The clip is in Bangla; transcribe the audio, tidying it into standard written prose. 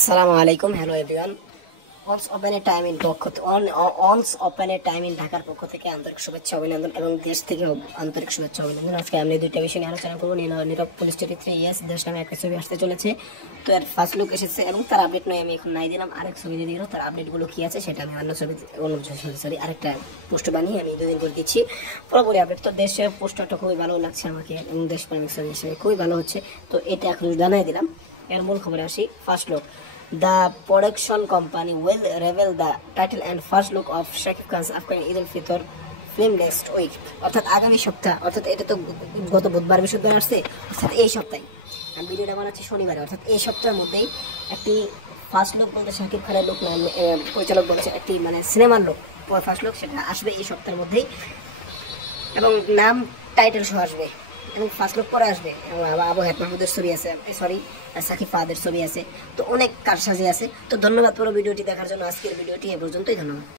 আসসালামু আলাইকুম, hello everyone. Once upon a time in once upon a time in ঢাকার পক্ষ থেকে আন্তরিক শুভেচ্ছা অভিনন্দন এবং দেশ থেকে আন্তরিক শুভেচ্ছা অভিনন্দন। আজকে আমি দুইটা বিষয় নিয়ে আলোচনা করবো। নীরব পুলিশ চরিত্রে ইয়েস দেশ নামে একটা ছবি আসতে চলেছে, তো এর ফার্স্ট লুক এসেছে এবং তার আপডেট নয় আমি এখন নাই দিলাম। আরেক ছবি দিয়ে দিল, তার আপডেটগুলো কি আছে সেটা আমি অন্য ছবি সরি আরেকটা পোস্ট বানিয়ে আমি দুদিন করে দিচ্ছি পুরোপুরি আপডেট। তো দেশের পোস্টারটা খুবই ভালো লাগছে আমাকে এবং দেশপ্রেমিক ছবি হিসেবে খুবই ভালো হচ্ছে, তো এটা এখন জানিয়ে দিলাম। এর মূল খবরে আসি। First look, the production company will reveal the title and first look of Shakib Khan's upcoming Eid al-Fitr film next week, অর্থাৎ আগামী সপ্তাহ, অর্থাৎ এটা তো গত বুধবার বৃহস্পতিবার আসছে, অর্থাৎ এই সপ্তাহে আমি ভিডিওটা বানাচ্ছি শনিবারে, অর্থাৎ এই সপ্তাহের মধ্যেই একটি ফার্স্ট লুক বলতে শাকিব খানের লুক নাম পরিচালক বলেছে, একটি মানে সিনেমার লুক ফার্স্ট লুক সেটা আসবে এই সপ্তাহের মধ্যেই এবং নাম টাইটেল সহ আসবে এবং ফার্স্ট লুক পরে আসবে এবং আবু হেড মাহমুদের ছবি আছে, সরি সাকিব ফাহাদের ছবি আছে, তো অনেক কারসাজি আছে। তো ধন্যবাদ পুরো ভিডিওটি দেখার জন্য। আজকের ভিডিওটি এ পর্যন্তই, ধন্যবাদ।